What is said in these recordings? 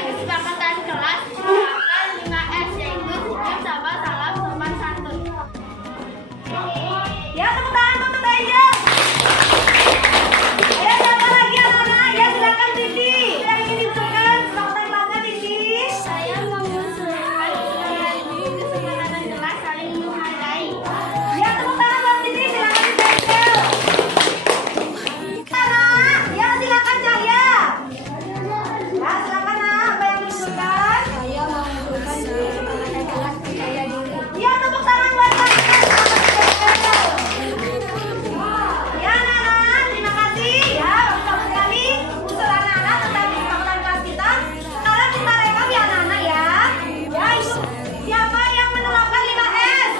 kesepakatan kelas menerapkan 5S, yaitu senyum, sabar, salam, sopan santun. Ya, tepuk tangan untuk Angel. Ayo, siapa lagi anak-anak? Ya, silakan Titi. Yang ingin diusulkan kesepakatan kelasnya Titi. Saya mengusulkan kesepakatan kelas saling menghargai. Ya, tepuk tangan buat Titi. Silakan Titi Angel. Anak, ya silakan Cahya. Ya, silakan Nak. Apa yang diusulkan? Saya mengusulkan kesepakatan kelas percaya diri. Ya, tepuk tangan buat Cahya. Ya, anak-anak, terima kasih. Ya, bagus sekali usul anak-anak tentang kesepakatan kelas kita. Sekarang kita rekap ya anak-anak ya. Ya, ibu, siapa yang menerapkan 5S?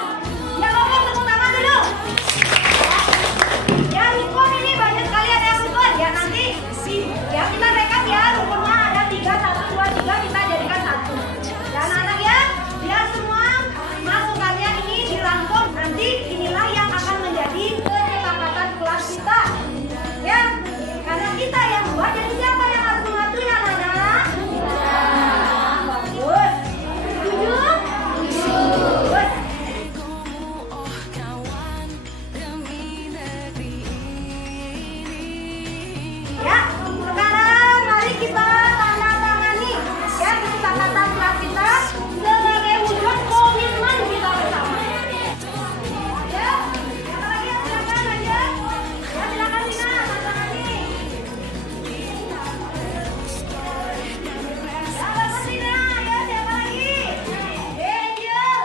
Ya, monggo tepuk tangan dulu. Ya, rukun ini banyak sekali ada yang rukun. Ya, nanti ya kita rekap ya, rukunnya ada 3, 1, 2, 3, kita jadikan 1. Ya, anak-anak ya, biar semua masukannya ini dirangkum. Nanti inilah yang akan menjadi kesepakatan kelas kita. Ya, karena kita yang buat, jadi siapa yang harus mematuhi anak-anak? Bagus. Setuju? Bagus. Ya, sekarang mari kita tanda tangani ya kesepakatan kelas kita sebagai wujud komitmen kita bersama. Ya, siapa lagi yang silakan aja. Ya, silakan Tina, tanda tangani. Ya, bagus Tina. Ya, siapa lagi? Angel.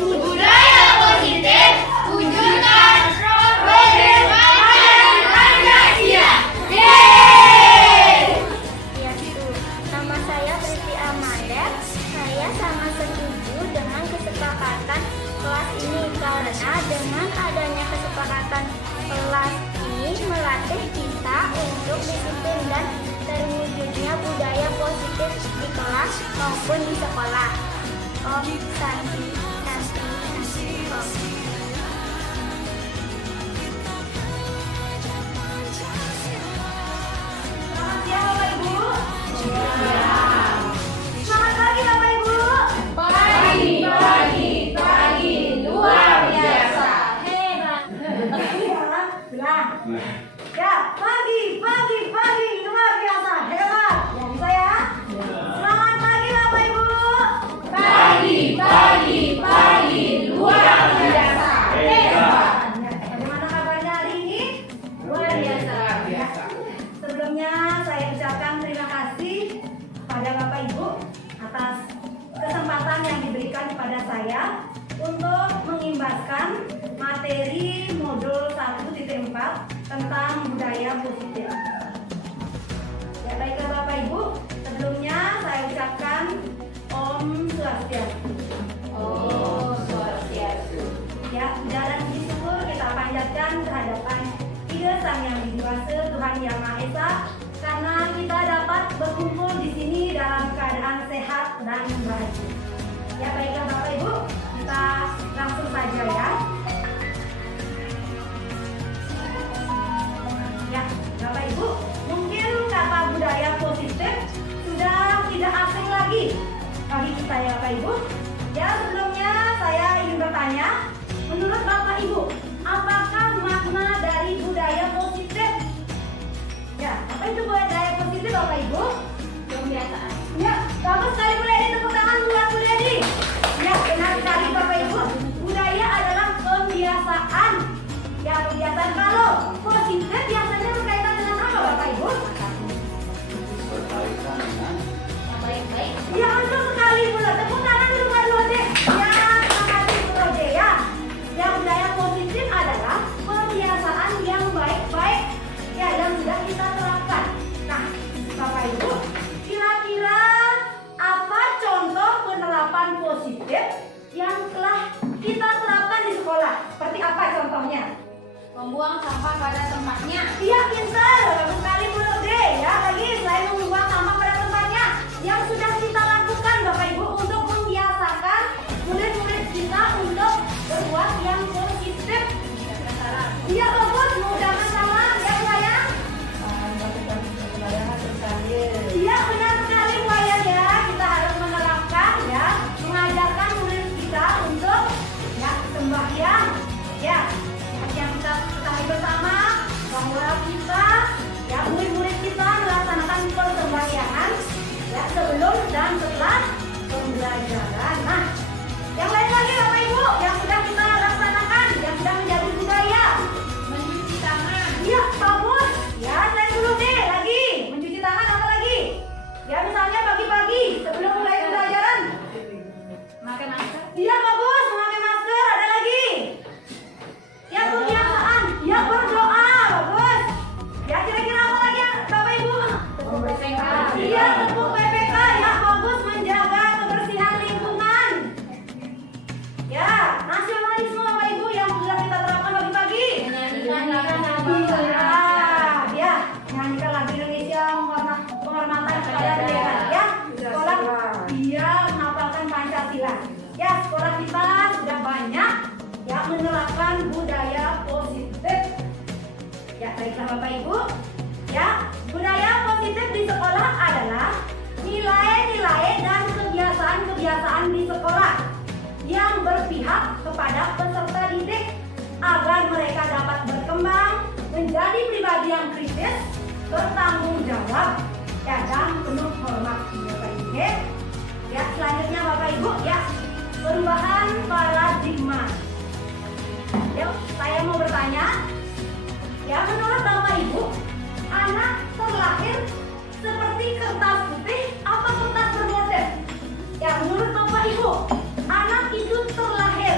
Budaya positif, wujudkan berbagai Pancasila. Yaitu, nama saya Priti Amanda. Saya sangat setuju dengan kesepakatan kelas ini karena dengan adanya kesepakatan kelas ini melatih kita untuk disiplin dan terwujudnya budaya positif di kelas maupun di sekolah. Om Santi, Om. Selamat siang Bapak Ibu. Selamat pagi Bapak Ibu. Pagi, luar biasa. Hebat. Bilang. Ya, pagi, luar biasa, hebat. Ya, bisa ya? Selamat pagi Bapak Ibu. Pagi, luar biasa. Hebat. Ya, bagaimana kabarnya hari ini? Luar biasa. Sebelumnya saya ucapkan terima kasih pada Bapak Ibu atas kesempatan yang diberikan kepada saya untuk mengimbaskan materi modul 1.4 tentang budaya positif. Ya, baiklah Bapak Ibu, sebelumnya saya ucapkan Om Swastiastu. Oh, Swastiastu. Ya, ujaran puji syukur kita panjatkan kehadapan Ida Sang Yang Widi Wasa Tuhan Yang Maha Esa karena kita dapat berkumpul di sini dalam keadaan sehat dan bahagia. Ya, baiklah Bapak Ibu, kita langsung saja ya. Ya, Bapak Ibu, mungkin kata budaya positif sudah tidak asing lagi bagi kita ya Bapak Ibu. Ya, sebelumnya saya ingin bertanya, menurut Bapak Ibu, apakah makna dari budaya positif? Ya, apa itu budaya positif Bapak Ibu? Kebiasaan. Ya, bagus sekali Bu Ledi, tepuk tangan buat Bu Ledi. Ya, benar sekali Bapak Ibu, budaya adalah kebiasaan. Ya, kebiasaan kalau positif biasanya berkaitan dengan apa Bapak Ibu? Baik-baik. Ya, betul sekali Bu Ledi. Tepuk tangan dulu buat Bu Ledi. Ya, terima kasih Bu Ledi ya. Ya, budaya positif adalah kebiasaan yang baik-baik ya yang sudah kita terapkan. Nah, Bapak Ibu, baiklah Bapak Ibu. Ya, budaya positif di sekolah adalah nilai-nilai dan kebiasaan-kebiasaan di sekolah yang berpihak kepada peserta didik agar mereka dapat berkembang menjadi pribadi yang kritis, bertanggung jawab, dan penuh hormat. Bapak Ibu. Ya, selanjutnya Bapak Ibu, ya, perubahan paradigma. Yuk, saya mau bertanya, ya, menurut Bapak Ibu, anak terlahir seperti kertas putih apa kertas bermotif? Ya, menurut Bapak Ibu, anak itu terlahir,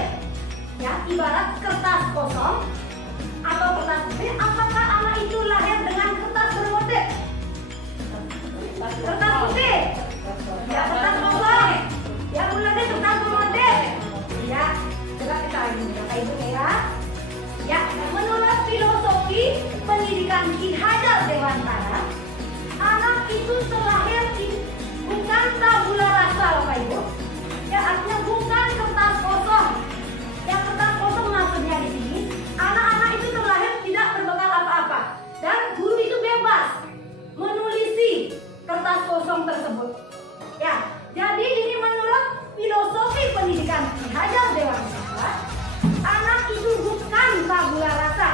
ya, ibarat kertas kosong atau kertas putih. Apakah anak itu lahir dengan kertas bermotif? Kertas putih, ya, kertas kosong, ya, mulanya kertas bermotif. Ya, coba kita lagi Bapak Ibu ya. Ya, menurut filosofi pendidikan Ki Hajar Dewantara, anak itu terlahir bukan tabula rasa Bapak Ibu. Ya, artinya bukan kertas kosong. Yang kertas kosong maksudnya di sini, anak-anak itu terlahir tidak berbekal apa-apa dan guru itu bebas menulisi kertas kosong tersebut. Ya, jadi ini menurut filosofi pendidikan Ki Hajar Dewantara, anak itu bukan tabula rasa,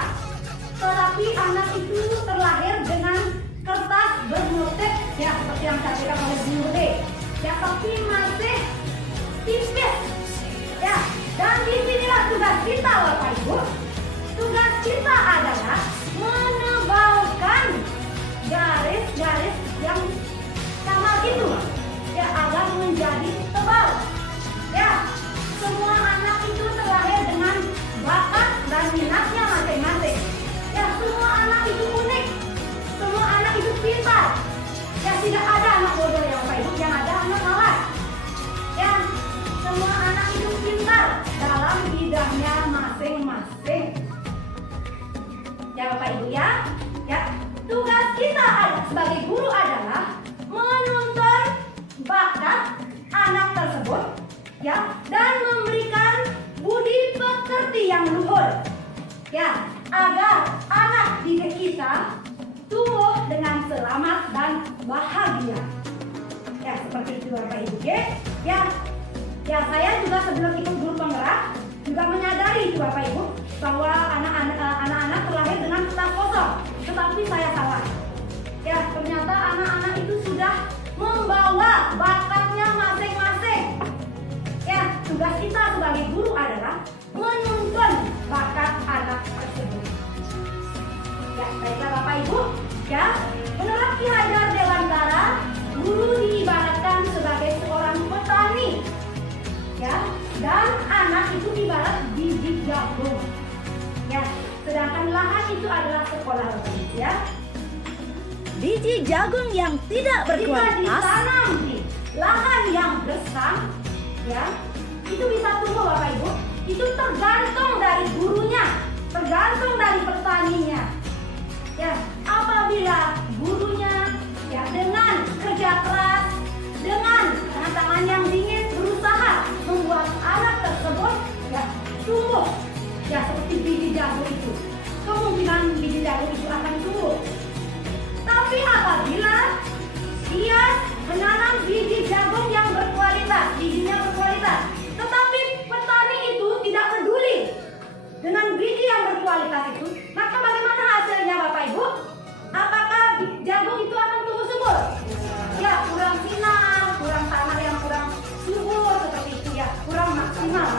tetapi anak itu terlahir dengan kertas bermotif, ya, seperti yang saya katakan oleh Bu Nurde, ya, tapi masih tipis, ya. Dan disinilah tugas kita Bapak Ibu. Tugas kita adalah menebalkan garis-garis yang sama gitu, ya, agar menjadi tebal. Ya, semua anak itu terlahir dengan bakat dan minatnya masing-masing. Ya, semua anak itu unik, semua anak itu pintar. Ya, tidak ada anak bodoh ya Bapak Ibu, yang ada anak malas. Ya, semua anak itu pintar dalam bidangnya masing-masing. Ya Bapak Ibu ya. Ya, tugas kita sebagai guru adalah menuntun bakat anak tersebut, ya, dan memberikan budi pekerti yang luhur, ya, agar anak didik kita tumbuh dengan selamat dan bahagia. Ya, seperti itu Bapak Ibu. Ya, ya, saya juga sebelum ikut guru penggerak juga menyadari itu Bapak Ibu, bahwa anak-anak terlahir dengan kertas kosong, tetapi saya salah. Ya, ternyata anak-anak itu sudah membawa bakatnya masing-masing. Ya, tugas kita sebagai guru adalah menuntun bakat anak tersebut. Ya, baiklah Bapak Ibu. Ya, menurut Ki Hajar Dewantara, guru diibaratkan sebagai seorang petani. Ya, dan anak itu ibarat biji jagung. Ya, sedangkan lahan itu adalah sekolah Bapak Ibu ya. Biji jagung yang tidak Jika berkualitas ditanam di lahan yang gersang, ya, itu bisa tumbuh Bapak Ibu. Itu tergantung dari gurunya, tergantung dari petaninya. Ya, apabila gurunya, ya, dengan kerja keras, dengan tangan yang dingin berusaha membuat anak tersebut, ya, tumbuh, ya, seperti biji jagung itu, kemungkinan biji jagung itu akan tumbuh. Tapi apabila dia menanam biji jagung yang berkualitas, bijinya berkualitas, tetapi petani itu tidak peduli dengan biji yang berkualitas itu, maka bagaimana hasilnya Bapak Ibu? Apakah jagung itu akan tumbuh subur? Ya, kurang sinar, kurang tanah yang kurang subur seperti itu ya, kurang maksimal.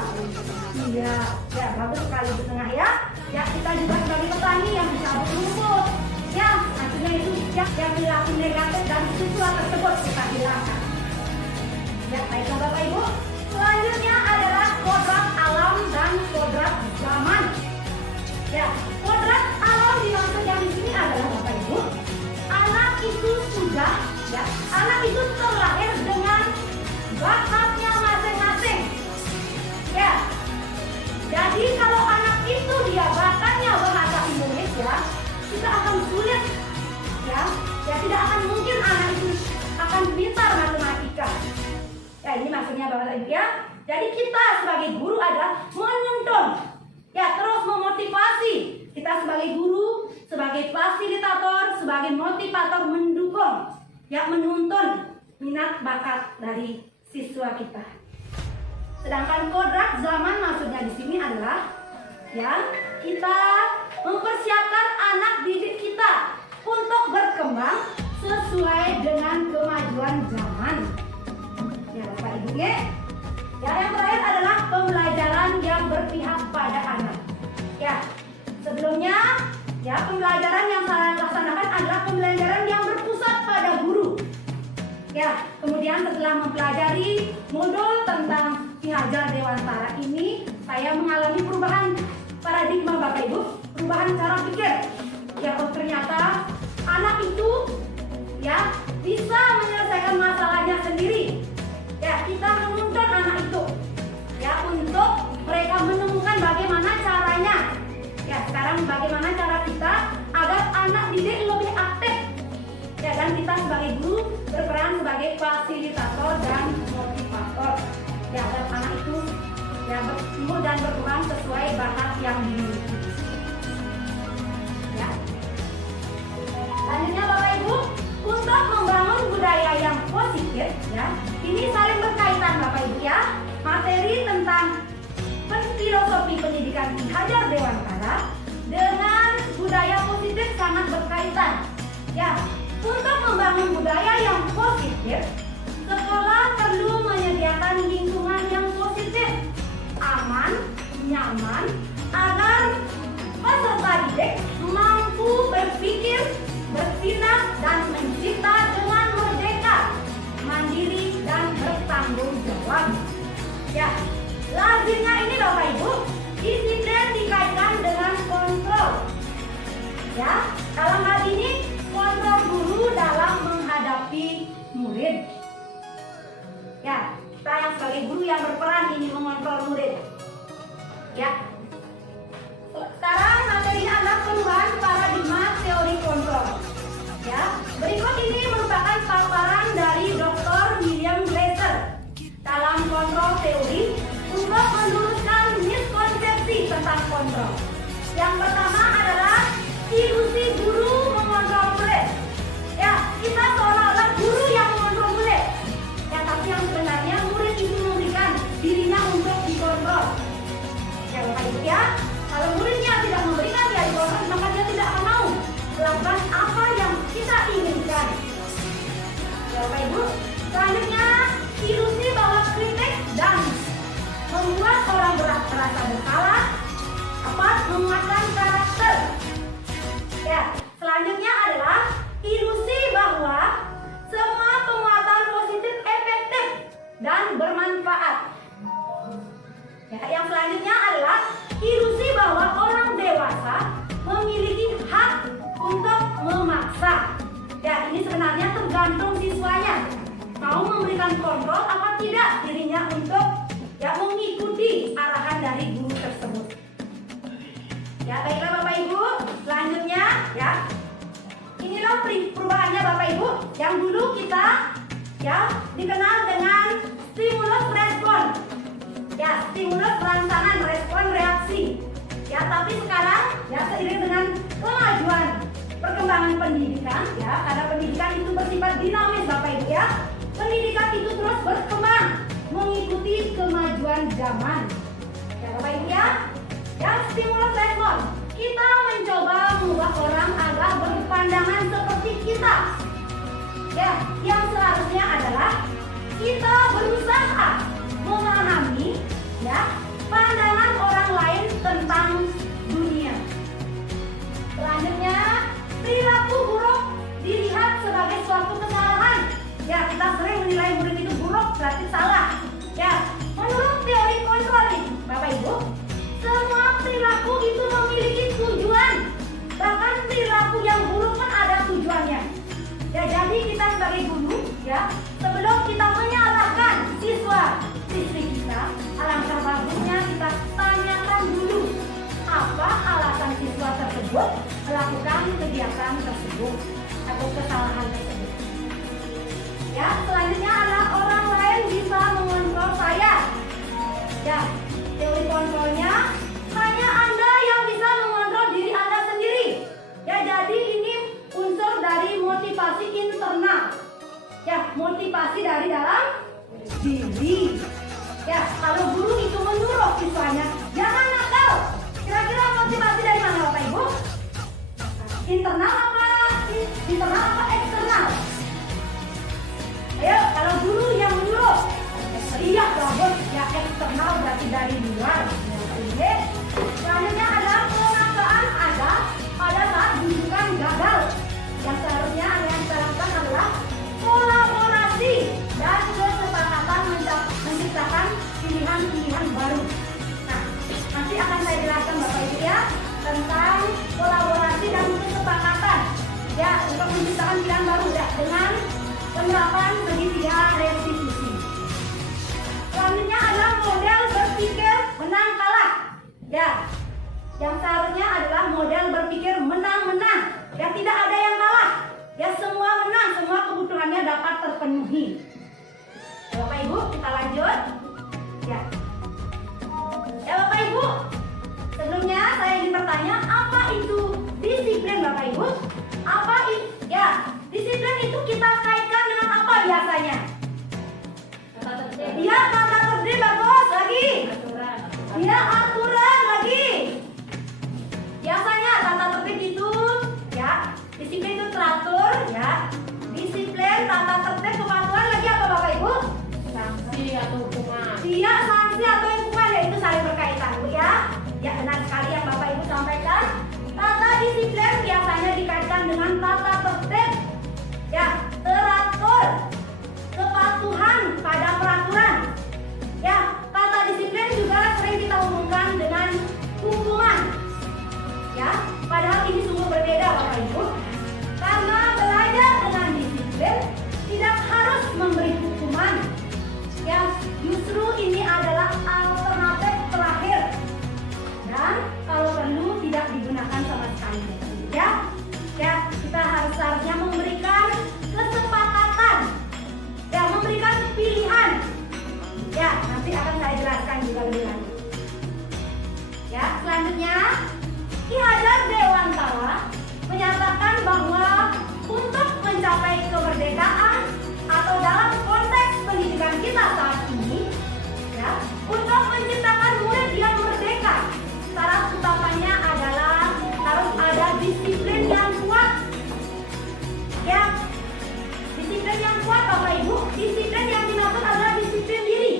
Iya, ya, bagus sekali di tengah ya. Ya, kita juga sebagai petani yang bisa bertumbuh. Ya, artinya itu ya, yang perilaku negatif dan siswa tersebut kita hilangkan. Ya, baiklah Bapak Ibu. Selanjutnya adalah kodrat alam dan kodrat zaman. Ya, kodrat alam dimaksud yang di sini adalah Bapak Ibu, anak itu sudah, ya, anak itu terlahir dengan bakatnya masing-masing. Ya, jadi kalau anak itu dia bakatnya bahasa Indonesia, kita akan sulit, ya, ya, tidak akan mungkin anak itu akan pintar matematika. Ya, ini maksudnya Bapak Ibu ya. Jadi kita sebagai guru adalah menuntun, Ya, terus memotivasi. Kita sebagai guru, sebagai fasilitator, sebagai motivator mendukung, ya, menuntun minat bakat dari siswa kita. Sedangkan kodrat zaman maksudnya di sini adalah ya, kita mempersiapkan anak didik kita untuk berkembang sesuai dengan kemajuan zaman. Ya, Bapak Ibu ya. Ya, yang terakhir adalah pembelajaran yang berpihak pada anak. Ya, sebelumnya ya, pembelajaran yang saya laksanakan adalah pembelajaran yang berpusat pada guru. Ya, kemudian setelah mempelajari modul tentang Ki Hajar Dewantara ini, saya mengalami perubahan paradigma Bapak Ibu, perubahan cara pikir. Ya, oh ternyata anak itu ya bisa menyelesaikan masalahnya sendiri. Ya, kita menuntun anak itu ya untuk mereka menemukan bagaimana caranya. Ya, sekarang bagaimana cara kita agar anak didik lebih aktif. Ya, dan kita sebagai guru berperan sebagai fasilitator dan motivator. Ya, agar anak itu ya bertumbuh dan berkembang sesuai bakat yang dimiliki. Ya. Selanjutnya Bapak Ibu, untuk membangun budaya yang positif, ya, ini saling berkaitan Bapak Ibu ya. Materi tentang filosofi pendidikan Ki Hajar Dewantara dengan budaya positif sangat berkaitan. Ya, untuk membangun budaya yang positif, sekolah perlu menyediakan lingkungan yang positif, aman, nyaman, agar peserta didik mampu berpikir, bertindak, dan mencipta dengan merdeka, mandiri, dan bertanggung jawab. Ya, lazimnya ini Bapak Ibu, disiplin dikaitkan dengan kontrol. Ya, dalam hal ini kontrol guru dalam menghadapi murid. Ya, kita yang sebagai guru yang berperan ini mengontrol murid. Ya. Sekarang materi anak perubahan paradigma teori kontrol. Ya, berikut ini merupakan paparan dari Dr. William Glasser dalam kontrol teori untuk meluruskan miskonsepsi tentang kontrol. Yang pertama adalah ilusi guru mengontrol murid. Ya, kita seolah-olah guru yang mengontrol murid. Ya, tapi yang sebenarnya murid itu memberikan dirinya untuk dikontrol. Ya, Bapak Ibu ya, kalau muridnya tidak memberikan dia dikontrol, maka dia tidak akan mau melakukan apa yang kita inginkan. Ya, Bapak Ibu, selanjutnya ilusi bahwa kritik dan membuat orang merasa bersalah dapat menguatkan karakter. Ya, selanjutnya adalah ilusi bahwa semua penguatan positif efektif dan bermanfaat. Ya, yang selanjutnya adalah ilusi bahwa orang dewasa memiliki hak untuk memaksa. Ya, ini sebenarnya tergantung siswanya mau memberikan kontrol apa tidak dirinya untuk ya mengikuti arahan dari guru tersebut. Ya, baiklah Bapak Ibu, selanjutnya ya. Inilah perubahannya Bapak Ibu. Yang dulu kita ya dikenal dengan stimulus respon. Ya, stimulus rangsangan, respon reaksi. Ya, tapi sekarang ya seiring dengan kemajuan perkembangan pendidikan ya, karena pendidikan itu bersifat dinamis Bapak Ibu ya. Pendidikan itu terus berkembang mengikuti kemajuan zaman. Ya, Bapak Ibu ya. Yang stimulus respon, kita mencoba mengubah orang agar berpandangan seperti kita. Ya, yang seharusnya adalah kita berusaha memahami ya pandangan orang lain tentang dunia. Selanjutnya, perilaku buruk dilihat sebagai suatu kesalahan. Ya, kita sering menilai murid itu buruk berarti salah. Ya, menurut teori kontrol ini, Bapak Ibu, semua perilaku itu memiliki tujuan. Bahkan perilaku yang buruk pun ada tujuannya. Ya, jadi kita sebagai guru, ya, sebelum kita menyalahkan siswa-siswi kita, alangkah bagusnya kita tanyakan dulu apa alasan siswa tersebut melakukan kegiatan tersebut atau kesalahan tersebut. Ya, selanjutnya adalah orang lain bisa mengontrol saya. Ya, teori kontrolnya hanya Anda motivasi dari dalam diri. Ya, kalau guru itu menyuruh siswanya jangan nakal, kira-kira motivasi dari mana Bapak Ibu? Internal apa eksternal? Ayo, kalau guru yang menyuruh, iya bagus, ya eksternal berarti dari luar. Oke. Selanjutnya ada penghargaan ada pada saat rujukan gagal. Yang seharusnya yang kita lakukan adalah kolaborasi dan kesepakatan menciptakan pilihan-pilihan baru. Nah, nanti akan saya jelaskan Bapak Ibu ya tentang kolaborasi dan kesepakatan ya untuk menciptakan pilihan baru ya dengan penerapan segitiga restitusi. Selanjutnya adalah model berpikir menang kalah. Ya, yang seharusnya adalah model berpikir menang-menang. Ya, tidak ada yang kalah. Ya, semua menang, semua kebutuhannya dapat terpenuhi. Bapak Ibu, kita lanjut. Ya. Ya, Bapak Ibu. Sebelumnya saya ingin bertanya, apa itu disiplin Bapak Ibu? Ya, disiplin itu kita kaitkan dengan apa biasanya? Iya, tata tertib bagus lagi. Iya, aturan lagi. Biasanya tata tertib itu ya, disiplin itu teratur ya. Disiplin, tata tertib, kepatuhan lagi apa Bapak Ibu? Sanksi atau hukuman. Iya, sanksi atau hukuman ya itu saling berkaitan Bu ya. Ya, benar sekali yang Bapak Ibu sampaikan. Tata disiplin biasanya dikaitkan dengan tata tertib. Ya, teratur, kepatuhan pada peraturan. Ya, tata disiplin juga sering kita hubungkan dengan hukuman. Ya, padahal ini sungguh berbeda Bapak Ibu. Karena belajar dengan disiplin tidak harus memberi hukuman. Ya, justru ini adalah alternatif terakhir. Dan kalau perlu tidak digunakan sama sekali. Ya, kita harusnya memberikan kesepakatan. Ya, memberikan pilihan. Ya, nanti akan saya jelaskan juga lebih lanjut. Ya, selanjutnya Ki Hajar Dewantara menyatakan bahwa untuk mencapai kemerdekaan atau dalam konteks pendidikan kita saat ini, ya, untuk menciptakan murid yang merdeka, syarat utamanya adalah harus ada disiplin yang kuat. Ya, disiplin yang kuat Bapak Ibu, disiplin yang dimaksud adalah disiplin diri.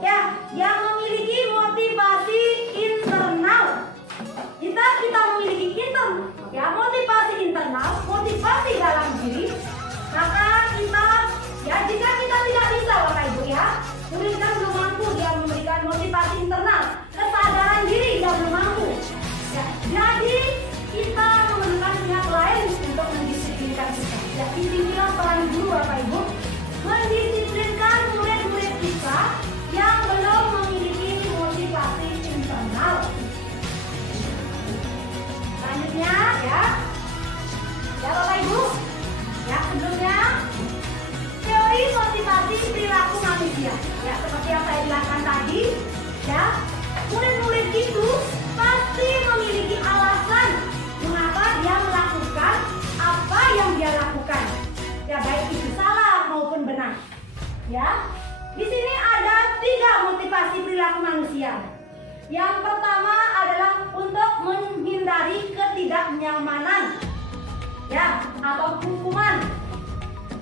Ya, yang memiliki motivasi internal. Kita memiliki motivasi internal, motivasi dalam diri, maka kita ya jika kita tidak bisa Bapak Ibu ya, murid kan belum mampu dia memberikan motivasi internal, kesadaran diri dia belum mampu. Ya, jadi kita memerlukan pihak lain untuk mendisiplinkan kita. Ya, inilah peran guru Bapak Ibu, mendisiplinkan murid-murid kita yang belum memiliki motivasi internal. Selanjutnya ya Bapak Ibu, ya sebelumnya teori motivasi perilaku manusia. Ya, seperti yang saya jelaskan tadi, ya murid-murid itu pasti memiliki alasan mengapa dia melakukan apa yang dia lakukan. Ya, baik itu salah maupun benar. Ya, di sini ada 3 motivasi perilaku manusia. Yang pertama adalah untuk menghindari ketidaknyamanan, ya, atau hukuman.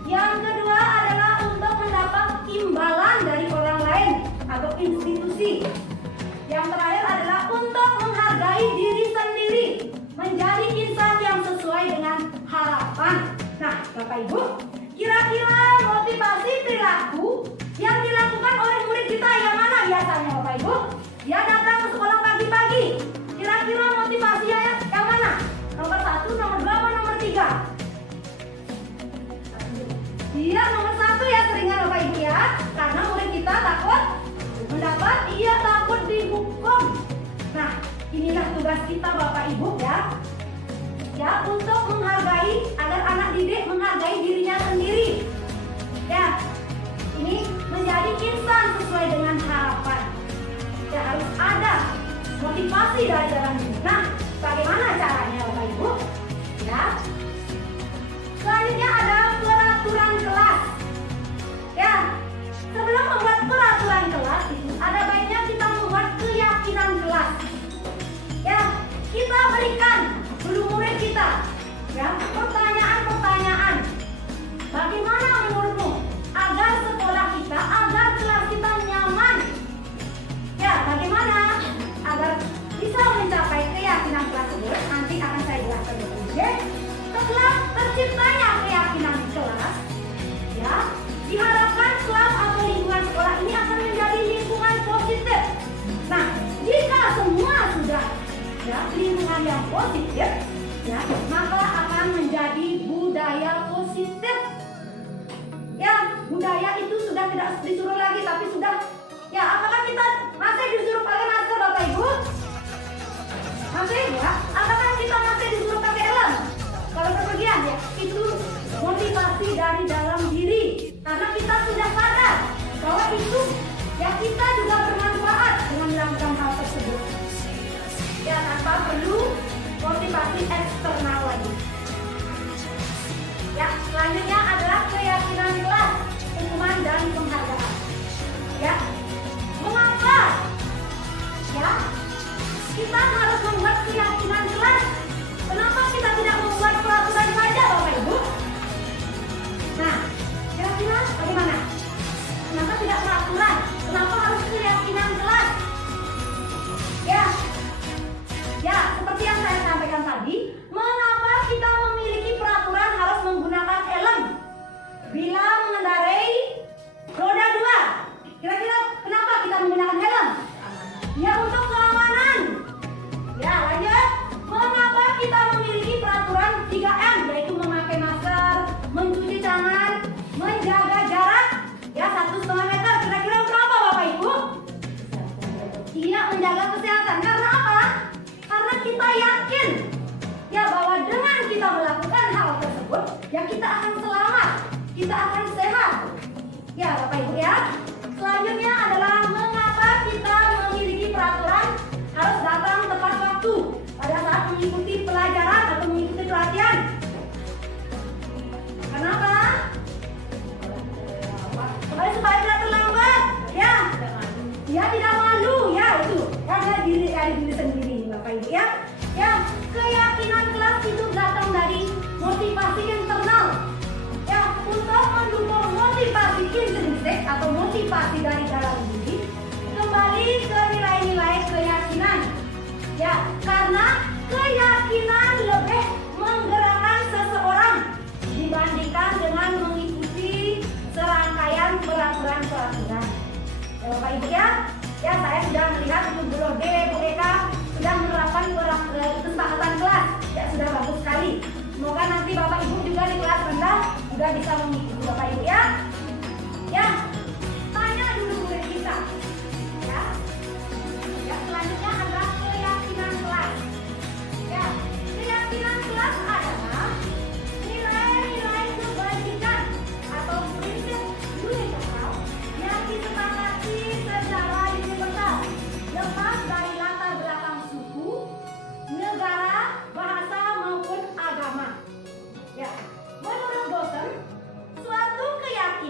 Yang kedua adalah untuk mendapat imbalan dari orang lain atau institusi. Yang terakhir adalah untuk menghargai diri sendiri, menjadi insan yang sesuai dengan harapan. Nah, Bapak Ibu, kira-kira motivasi perilaku yang dilakukan oleh murid kita yang mana biasanya Bapak Ibu? Dia datang ke sekolah pagi-pagi. Kira-kira motivasinya yang mana? Nomor 1, nomor 2, atau nomor 3? Iya, nomor 1 ya seringan Bapak Ibu ya. Karena murid kita takut takut dihukum. Nah, inilah tugas kita Bapak Ibu ya. Ya, untuk menghargai, agar anak didik menghargai dirinya sendiri. Ya, ini menjadi insan sesuai dengan harapan. Ya, harus ada motivasi dari dalam diri. Nah, bagaimana caranya Bapak Ibu? Ya. Selanjutnya ada peraturan kelas. positif, ya, maka akan menjadi budaya positif. Ya, budaya itu sudah tidak disuruh lagi, tapi sudah. Ya, apakah kita masih disuruh pakai masker, Bapak Ibu? Masih ya? Apakah kita masih disuruh pakai helm? Kalau bepergian ya, itu motivasi dari dalam diri. Karena kita sudah sadar bahwa itu ya kita juga bermanfaat dengan melakukan hal tersebut. Ya, tanpa perlu motivasi eksternal lagi. Ya, selanjutnya adalah keyakinan kelas, hukuman dan penghargaan. Ya, mengapa? Ya, kita harus membuat keyakinan kelas. Kenapa kita tidak membuat peraturan saja, Bapak Ibu? Nah, kira-kira bagaimana? Kenapa tidak peraturan? Kenapa harus keyakinan kelas? Ya, seperti yang saya sampaikan tadi, mengapa kita memiliki peraturan harus menggunakan helm bila mengendarai roda 2? Kira-kira kenapa kita menggunakan helm? Ya, untuk keamanan. Ya, lanjut. Mengapa kita memiliki peraturan 3M, yaitu memakai masker, mencuci tangan, menjaga jarak, ya 1,5 meter. Kira-kira untuk apa, Bapak Ibu? Iya, menjaga kesehatan. Karena apa? Karena kita yakin ya bahwa dengan kita melakukan hal tersebut, ya kita akan selamat, kita akan sehat. Ya, Bapak Ibu ya. Selanjutnya adalah mengapa kita memiliki peraturan harus datang tepat waktu pada saat mengikuti pelajaran atau mengikuti pelatihan. Kenapa? Supaya tidak terlambat. Ya. Ya, tidak malu ya itu. Ada diri sendiri, Bapak Ibu ya. Ya, keyakinan kelas itu datang dari motivasi internal. Ya, untuk mendukung motivasi intrinsik atau motivasi dari dalam diri, kembali ke nilai-nilai keyakinan. Ya, karena keyakinan lebih menggerakkan seseorang dibandingkan dengan mengikuti serangkaian peraturan-peraturan. Ya, Bapak Ibu ya. Ya, saya sudah melihat Ibu Guru D, Bu Eka sudah menerapkan kesepakatan kelas. Ya, sudah bagus sekali. Semoga nanti Bapak Ibu juga di kelas rendah juga bisa mengikuti, Bapak Ibu ya. Ya, tanya dulu murid kita. Ya. Ya, selanjutnya adalah keyakinan kelas. Ya, keyakinan kelas adalah nilai-nilai kebajikan atau prinsip universal yang disepakati secara universal, lepas dari latar belakang suku, negara, bahasa maupun agama. Ya, menurut dosen, suatu keyakinan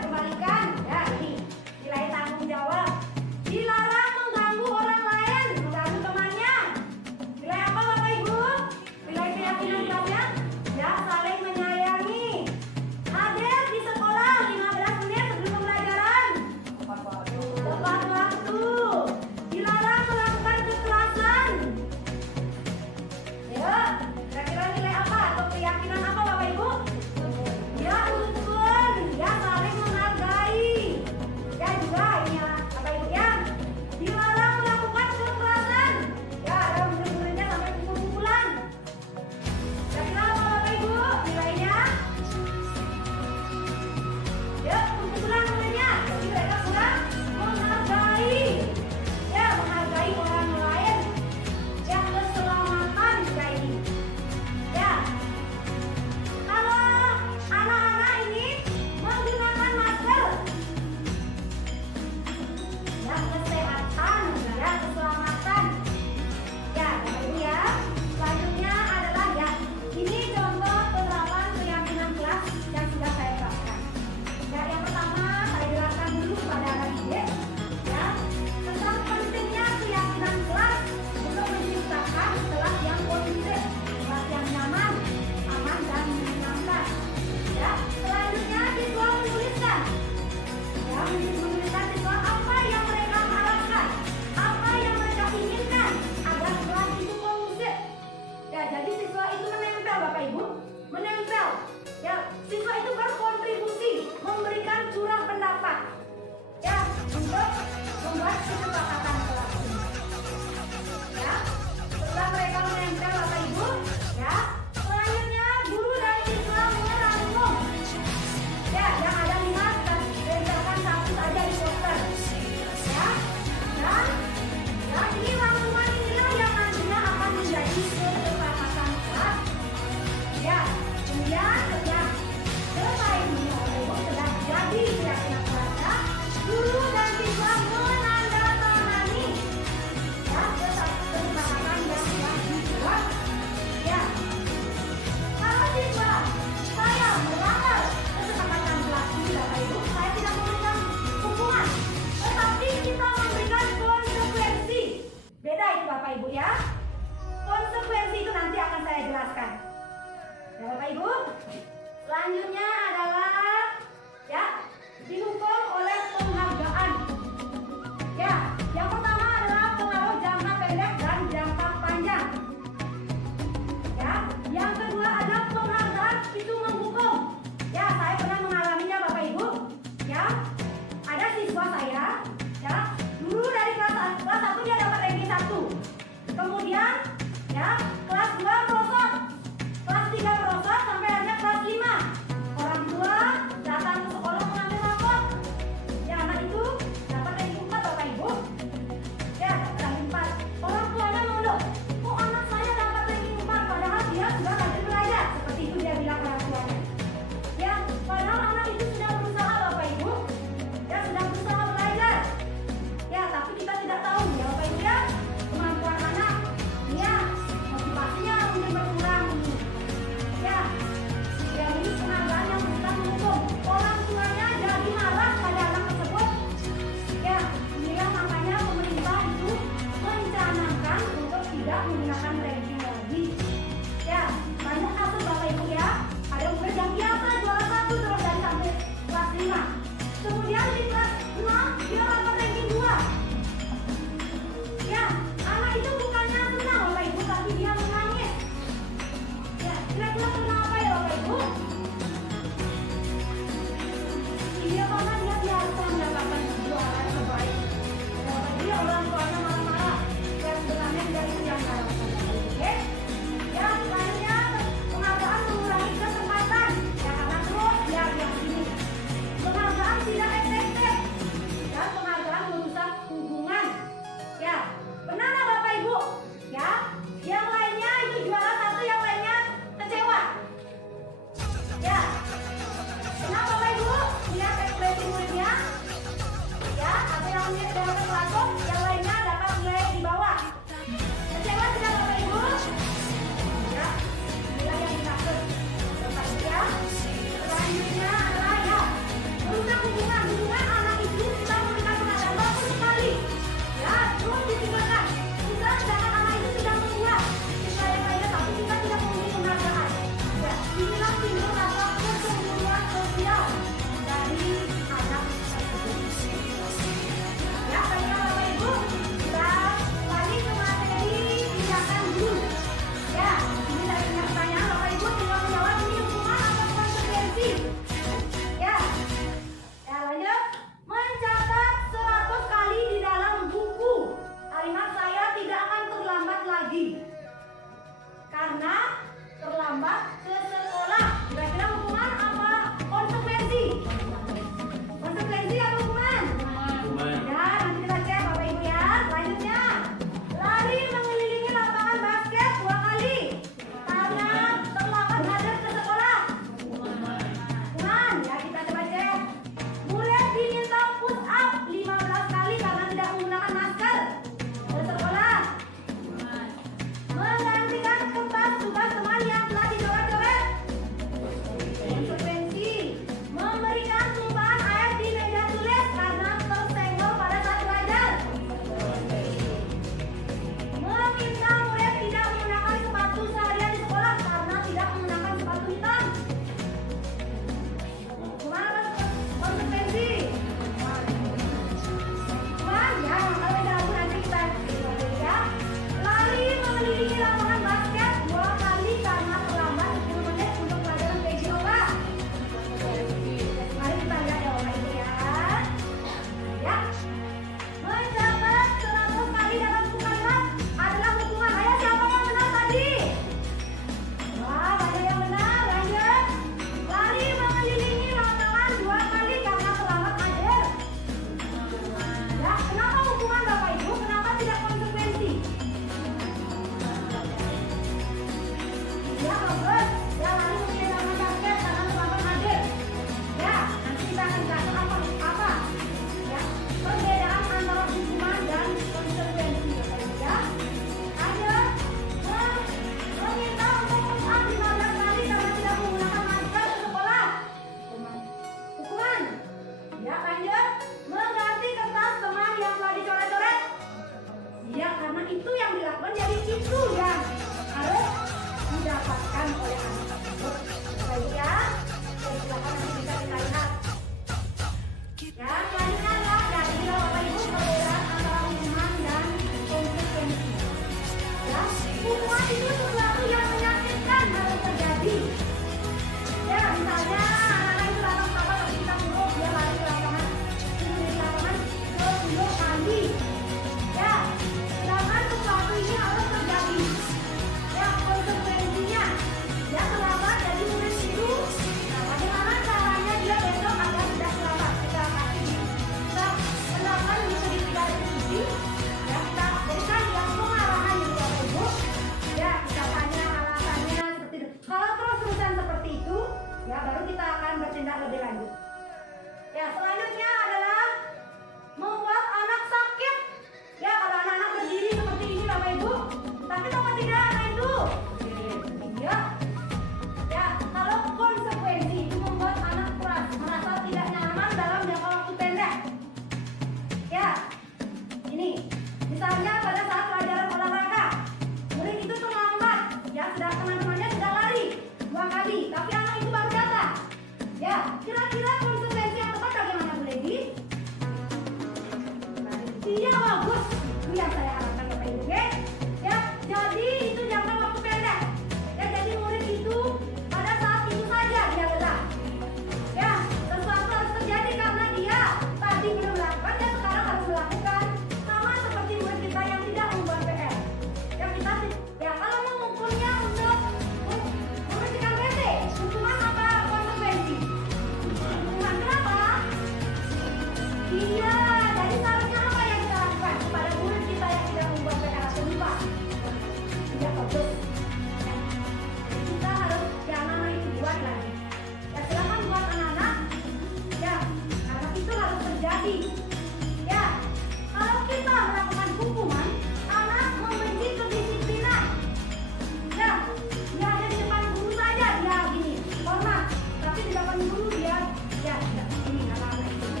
Ya, ini anak-anak ini.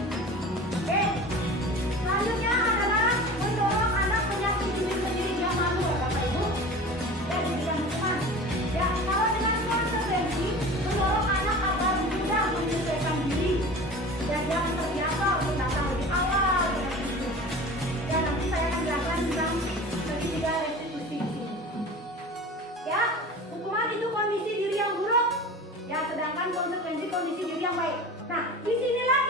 Oke. Selanjutnya adalah mendorong anak menyakiti diri sendiri yang malu ya Bapak Ibu. Ya, diberikan hukuman. Ya, kalau dengan konsekuensi mendorong anak agar mudah menyesuaikan diri. Dan jangan terbiasa untuk datang lebih awal dengan itu. Ya, nanti saya akan jelaskan tentang segitiga restitusi di sini. Ya, hukuman itu kondisi diri yang buruk. Ya, sedangkan konsekuensi kondisi diri yang baik. Nah, di sinilah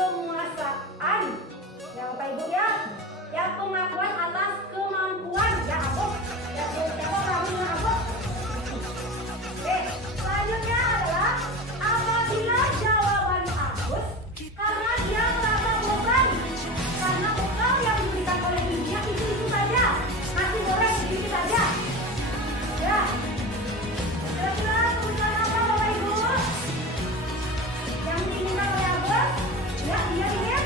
penguasaan. Ya Bapak Ibu ya. Ya pengakuan atas kemampuan. Ya apa? Ya siapa kamu apa? Oke, selanjutnya adalah apabila jawaban Agus karena dia merasa bosan. Karena bekal yang diberikan oleh ibunya itu saja. Nasi goreng itu saja. Ya. Kira-kira kebutuhan apa Bapak Ibu? Yang diinginkan oleh Agus? Ya, dia ingin.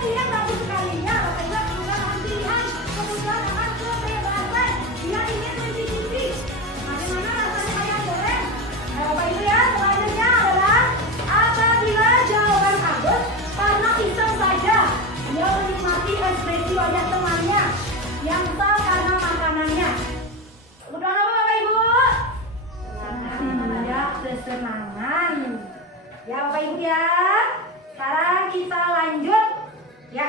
Dia bagus sekali ya, Bapak Ibu bukan akan pilihan, kemudian akan kebebasan. Dia ingin mencicipi. Bagaimana rasanya ayam goreng? Nah, Bapak Ibu ya, selanjutnya adalah apabila jawaban Agus karena iseng saja dia menikmati ekspresi wajah temannya yang sah karena makanannya. Kemudian apa Bapak Ibu? Ya, kesenangan. Ya Bapak Ibu ya. Sekarang kita lanjut. Ya,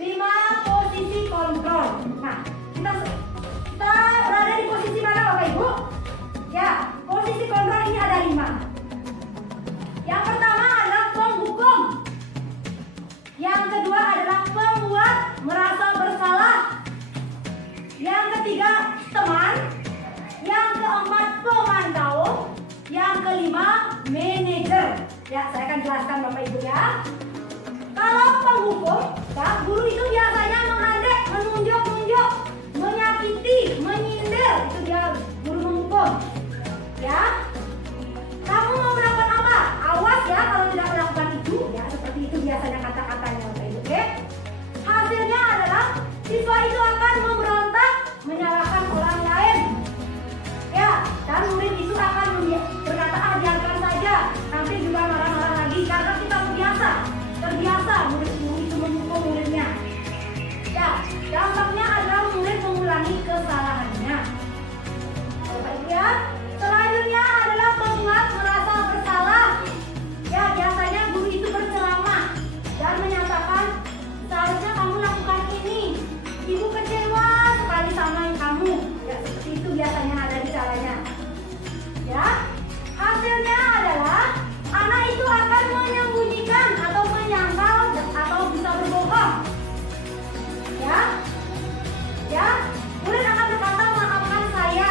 5 posisi kontrol. Nah, kita berada di posisi mana Bapak Ibu? Ya, posisi kontrol ini ada 5. Yang pertama adalah penghukum. Yang kedua adalah pembuat merasa bersalah. Yang ketiga teman. Yang keempat pemantau. Yang kelima manajer. Ya, saya akan jelaskan Bapak Ibu ya. Kalau penghukum, ya, guru itu biasanya mengandek, menunjuk-nunjuk, menyakiti, menyindir, itu dia guru menghukum. Ya, kamu mau melakukan apa? Awas ya kalau tidak melakukan itu. Ya, seperti itu biasanya kata-katanya Bapak Ibu. Oke? Hasilnya adalah siswa itu akan memberontak, menyalahkan orang lain. Ya, dan murid itu akan berkata, biarkan saja. Nanti juga marah-marah lagi karena kita terbiasa murid itu menghukum muridnya. Ya, dampaknya adalah murid mengulangi kesalahannya. Bapak Ibu ya. Selanjutnya adalah pembuat merasa bersalah. Ya, biasanya guru itu berceramah dan menyatakan seharusnya kamu lakukan ini. Ibu kecewa sekali sama kamu. Ya, seperti itu biasanya ada di caranya. Ya, hasilnya adalah anak itu akan menyembunyikan atau menyangkal atau bisa berbohong. Ya, murid akan berkata maafkan saya.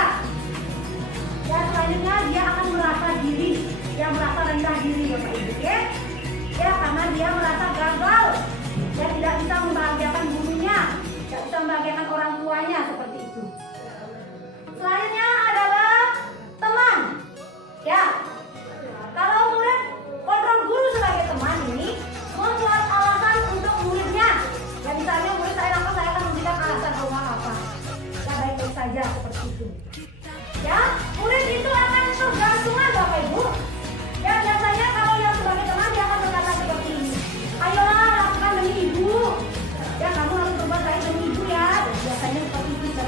Ya, selanjutnya dia akan merasa diri, dia merasa rendah diri Bapak Ibu. Oke? Ya, karena dia merasa gagal. Dia tidak bisa membahagiakan gurunya, tidak bisa membahagiakan orang tuanya seperti itu. Selanjutnya adalah teman. Ya, kalau murid kontrol guru sebagai teman ini membuat alasan untuk muridnya. Ya, misalnya murid saya nakal, saya akan memberikan alasan apa. Ya, baik-baik saja seperti itu. Ya, murid itu akan tergantungan Bapak Ibu. Ya, biasanya kalau yang sebagai teman dia akan berkata seperti ini. Ayolah lakukan demi ibu. Ya, kamu harus berbuat baik demi ibu ya. Dan biasanya seperti itu.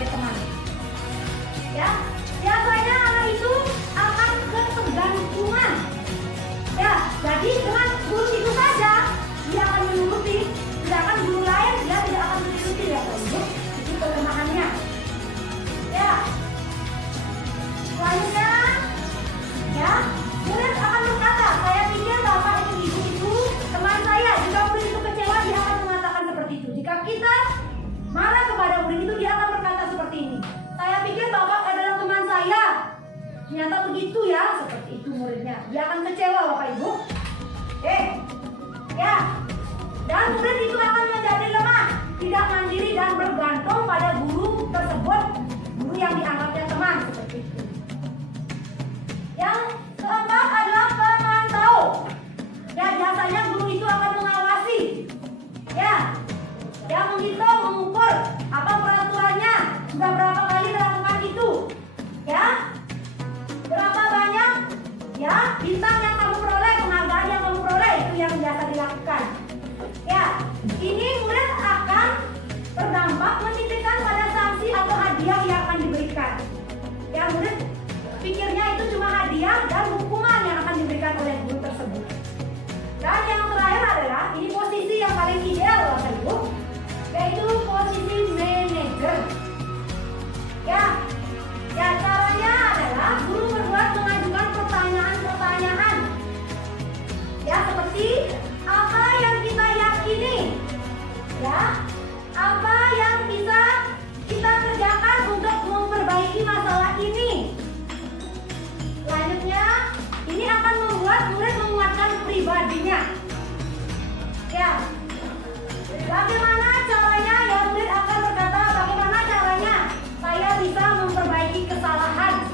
pribadinya. Ya, bagaimana caranya? Ya, murid akan berkata, bagaimana caranya saya bisa memperbaiki kesalahan.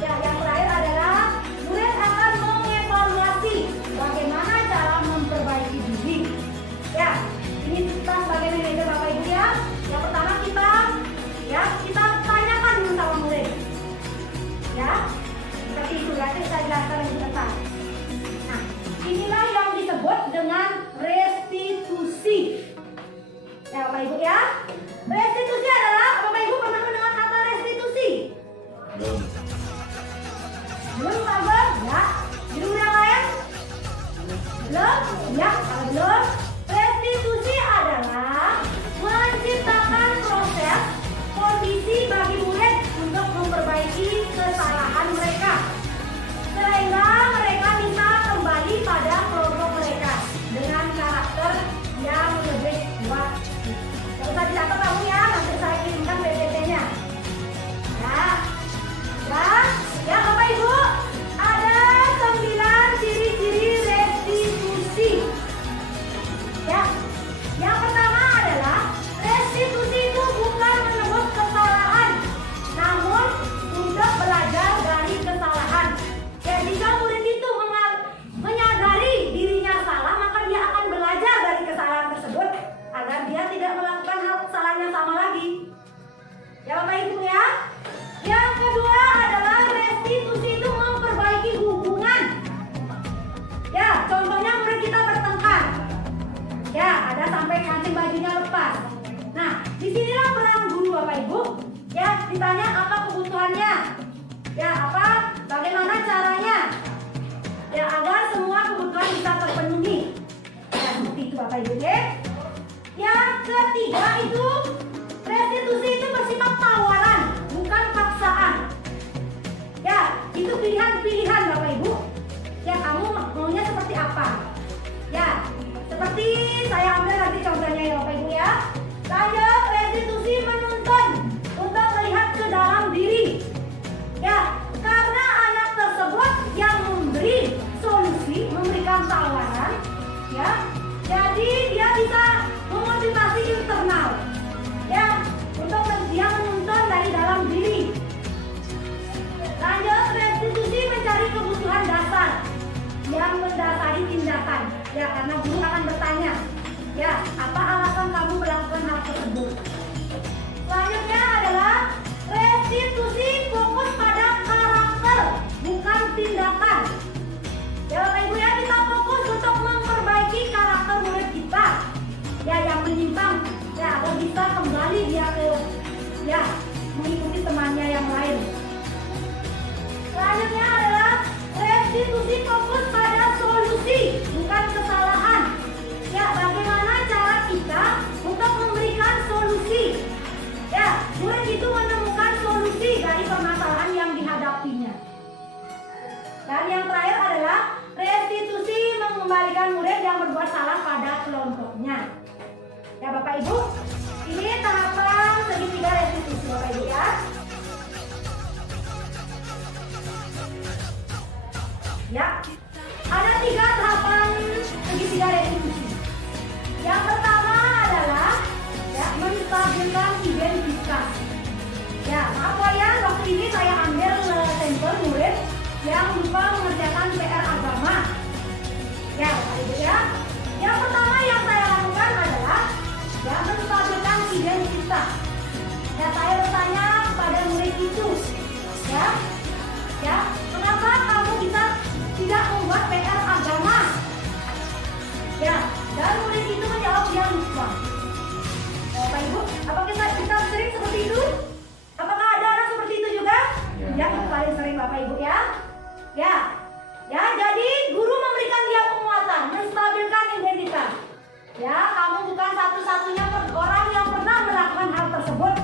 Ya, yang terakhir adalah murid akan mengevaluasi bagaimana cara memperbaiki diri. Ya, ini kita sebagai manajer Bapak Ibu ya. Yang pertama kita tanyakan dulu sama murid. Ya, seperti itu ya, saya jelaskan lebih depan. Nah, inilah yang disebut dengan restitusi. Ya, Bapak Ibu ya. Restitusi adalah, Bapak Ibu pernah mendengar kata restitusi? Belum, Pak? Ya. Belum yang lain? Belum? Ya, kalau belum. Restitusi adalah menciptakan proses kondisi bagi murid untuk memperbaiki kesalahan mereka, sehingga mereka bisa kembali pada kelompok mereka dengan karakter yang lebih kuat. Gak usah dicatat kamu ya, nanti saya kirimkan PPT-nya. Ya Bapak Ibu, ada 9 ciri-ciri restitusi. Ya, yang pertama adalah restitusi itu bukan menebus kesalahan, namun untuk belajar dari kesalahan. Ya, jika murid itu menyadari dirinya salah, maka dia akan belajar dari kesalahan tersebut agar dia tidak melakukan hal kesalahan yang sama lagi. Ya Bapak Ibu ya. Yang kedua adalah restitusi itu memperbaiki hubungan. Ya, contohnya murid kita bertengkar. Ya, ada sampai kancing bajunya lepas. Nah, disinilah peran guru Bapak Ibu. Ya, ditanya apa kebutuhannya. Ya, bagaimana caranya. Ya, agar semua kebutuhan bisa terpenuhi. Ya, seperti itu Bapak Ibu ya. Yang ketiga itu, restitusi itu bersifat tawaran, bukan paksaan. Ya, itu pilihan-pilihan Bapak Ibu. Ya, kamu maunya seperti apa? Ya, seperti saya ambil nanti contohnya ya Bapak Ibu ya. Lanjut, restitusi menuntun untuk melihat ke dalam diri. Ya, karena anak tersebut yang memberi solusi, memberikan tawaran, ya, jadi dia bisa memotivasi internal, ya, untuk dia menuntun dari dalam diri. Lanjut, restitusi mencari kebutuhan dasar yang mendasari tindakan. Ya, karena guru akan bertanya, ya, apa alasan kamu melakukan hal tersebut? Selanjutnya adalah restitusi fokus pada karakter, bukan tindakan. Ya Bapak Ibu ya, kita fokus untuk memperbaiki karakter murid kita. Ya, yang menyimpang, ya, agar bisa kembali dia mengikuti temannya yang lain. Selanjutnya adalah restitusi fokus pada solusi, bukan kesalahan. Ya, bagaimana cara kita untuk memberikan solusi. Ya, murid itu menemukan solusi dari permasalahan yang dihadapinya. Dan yang terakhir adalah restitusi mengembalikan murid yang berbuat salah pada kelompoknya. Ya Bapak Ibu, ini tahapan segitiga restitusi Bapak Ibu ya. Ya, ada 3 tahapan segitiga restitusi. Yang pertama adalah ya, menstabilkan identitas. Ya, maaf ya, waktu ini saya ambil sampel murid yang lupa mengerjakan PR agama. Ya, Bapak Ibu ya. Yang pertama yang saya lakukan adalah ya, menstabilkan identitas. Ya, saya bertanya kepada murid itu, ya, kenapa kamu bisa tidak membuat PR agama? Ya, dan murid itu menjawab dia lupa. Bapak Ibu, apakah kita sering seperti itu? Apakah ada anak seperti itu juga? Ya, itu paling sering Bapak Ibu ya. Ya, jadi guru memberikan dia penguatan, menstabilkan identitas. Ya, kamu bukan satu-satunya orang yang pernah melakukan hal tersebut.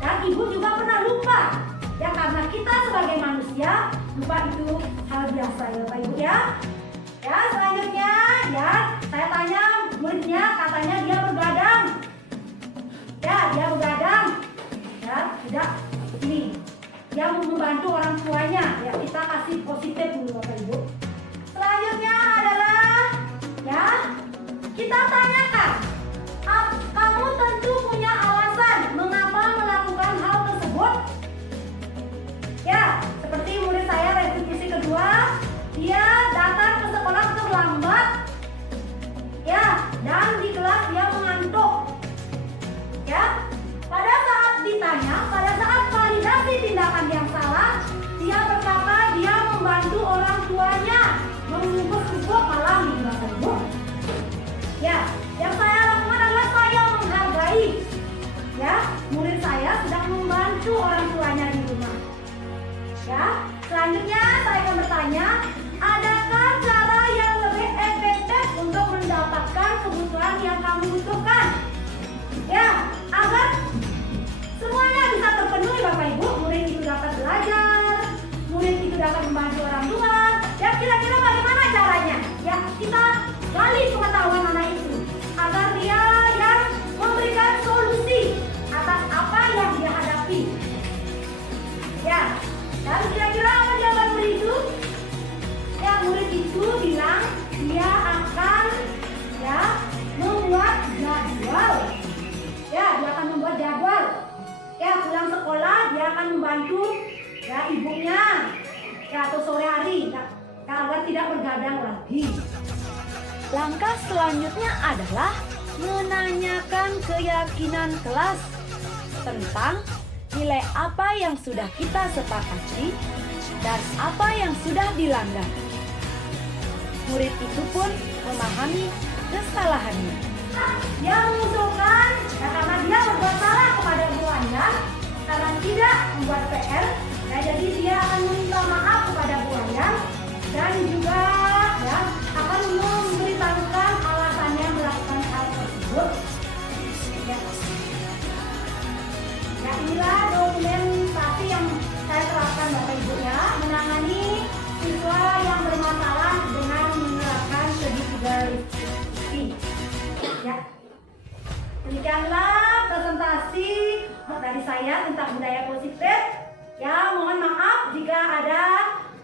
Dan ibu juga pernah lupa. Ya, karena kita sebagai manusia, lupa itu hal biasa ya Bapak Ibu ya. Ya, selanjutnya ya, saya tanya muridnya, katanya dia begadang. Ya, dia begadang. Ya, tidak ini. Dia membantu orang tuanya. Ya, kita kasih positif dulu Bapak Ibu. Selanjutnya adalah Langkah selanjutnya adalah menanyakan keyakinan kelas tentang nilai apa yang sudah kita sepakati dan apa yang sudah dilanggar. Murid itu pun memahami kesalahannya. Dia mengusulkan karena dia berbuat salah kepada Bu Anda karena tidak membuat PR, nah jadi dia akan meminta maaf kepada Bu Anda dan juga ya akan memberitahukan alasannya melakukan hal tersebut. Ya. Ya, inilah dokumentasi yang saya terapkan Bapak Ibu ya, menangani siswa yang bermasalah dengan menerapkan segitiga listrik. Ya. Demikianlah presentasi dari saya tentang budaya positif. Ya, mohon maaf jika ada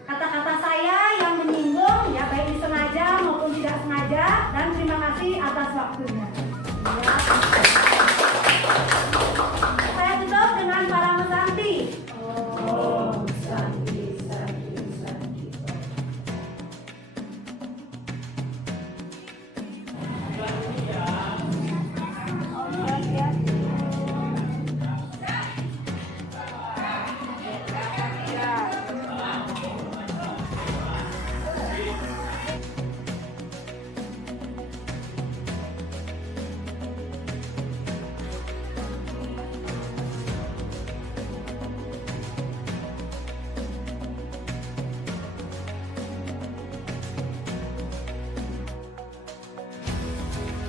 kata-kata saya yang menyinggung, ya baik disengaja maupun tidak sengaja. Dan terima kasih atas waktunya. Ya. Saya tutup dengan para mesanti. Oh, santi.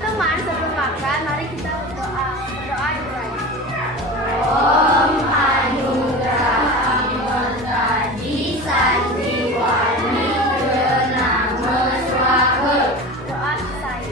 Teman, sebelum makan, mari kita berdoa. Berdoa dimulai. Doa selesai.